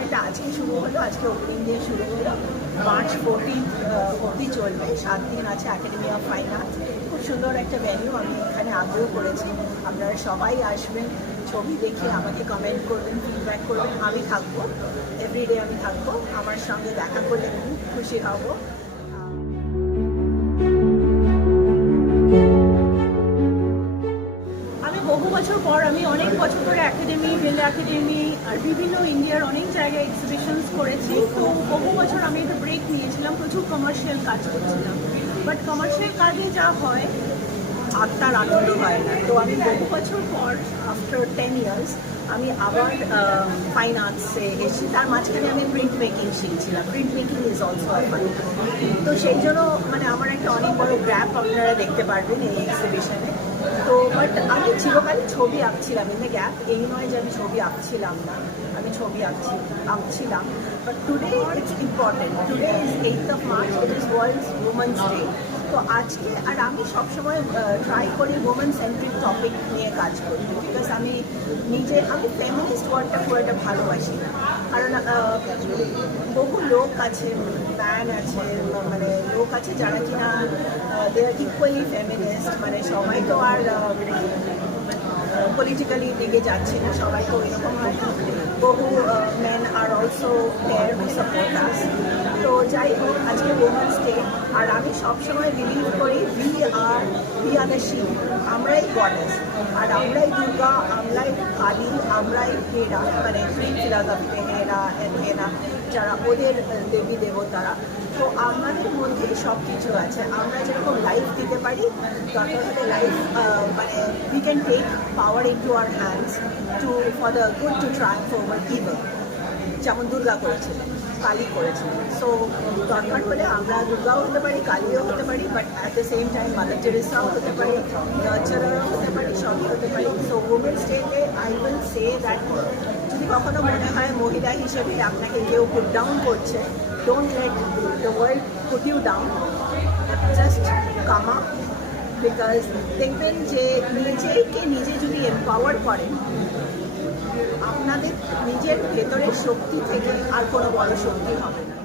ফাংশনটা আজকে শুরু হলো, আজকে ওপেনিং দিয়ে শুরু হলো, মার্চ 14 অবধি চলবে। 7 দিন আছে একাডেমি অফ ফাইন আর্টস। খুব সুন্দর একটা ভেন্যু, আমি এখানে আগ্রহ করেছি। আপনারা সবাই আসবেন, ছবি দেখে আমাকে কমেন্ট করবেন, ফিডব্যাক করবেন। আমি থাকবো, এভরিডে আমি থাকবো। আমার সঙ্গে দেখা করলে খুব খুশি হব। বহু বছর পর, আমি অনেক বছর ধরে একাডেমি, বেলে একাডেমি আর বিভিন্ন ইন্ডিয়ার অনেক জায়গায় এক্সিবিশনস করেছি। তো বহু বছর আমি একটা ব্রেক নিয়েছিলাম, প্রচুর কমার্শিয়াল কাজ করছিলাম। বাট কমার্শিয়াল কাজে যা হয় আত্মার আনন্দ হয় না। তো আমি বহু বছর পর, আফটার 10 ইয়ার্স, আমি আবার ফাইন আর্টসে এসেছি। তার মাঝখানে আমি প্রিন্ট মেকিং শিখছিলাম। Print making is also fine. তো সেই জন্য মানে আমার একটা অনেক বড় গ্যাপ আপনারা দেখতে পারবেন এই এক্সিবিশনে। তো বাট আমি চিরকালই ছবি আঁকছিলাম। ইন দ্য গ্যাপ এই নয় যে আমি ছবি আঁকছিলাম না, আমি ছবি আঁকছিলাম। But today it's important. Today is 8th of March, it is world women's day. তো আজকে আর আমি সবসময় ট্রাই করি ওমেন সেন্ট্রিক টপিক নিয়ে কাজ করি, বিকজ আমি ফেমিনিস্ট ওয়ার্ডটা খুব একটা ভালোবাসি না। কারণ বহু লোক আছে, ম্যান আছে, মানে লোক আছে যারা কিনা দে আর ইকুয়ালি ফেমিনিস্ট। মানে সবাই তো আর পলিটিক্যালি দিকে যাচ্ছে না, সবাই তো এরকম হয় না। বহু men are also there to support us. তো যাই হোক, আজকে ওমেন্স ডে। আর আমি সবসময় বিলিভ করি উই আর দ্য শিল্ড। আমরাই গডেস, আর আমরাই দুর্গা, আমরাই কালী, আমরাই হেরা, মানে ফিলাদফিতে হেরা যারা ওদের দেবী দেবতারা। তো আমাদের মধ্যে সব কিছু আছে। আমরা যেরকম লাইফ দিতে পারি, দরকার হলে লাইফ মানে we can take power into our hands for the good to triumph over evil, যেমন দুর্গা করেছিলেন, কালী করেছিলেন। সো দরকার হলে আমরা দুর্গাও হতে পারি, কালীও হতে পারি, but at the same time mother টেরেসাও হতে পারি, নার্চারারও হতে পারি, সবই হতে পারি। সো উমেন্স ডেতে আই উইল সে দ্যাট যদি কখনো মনে হয় মহিলা হিসেবে আপনাকে কেউ পুট ডাউন করছে, don't let the world put you down, just come up. Because দেখবেন যে নিজে যদি এম্পাওয়ার করেন, আপনাদের নিজের ভেতরের শক্তি থেকে আর কোনো বড় শক্তি হবে না।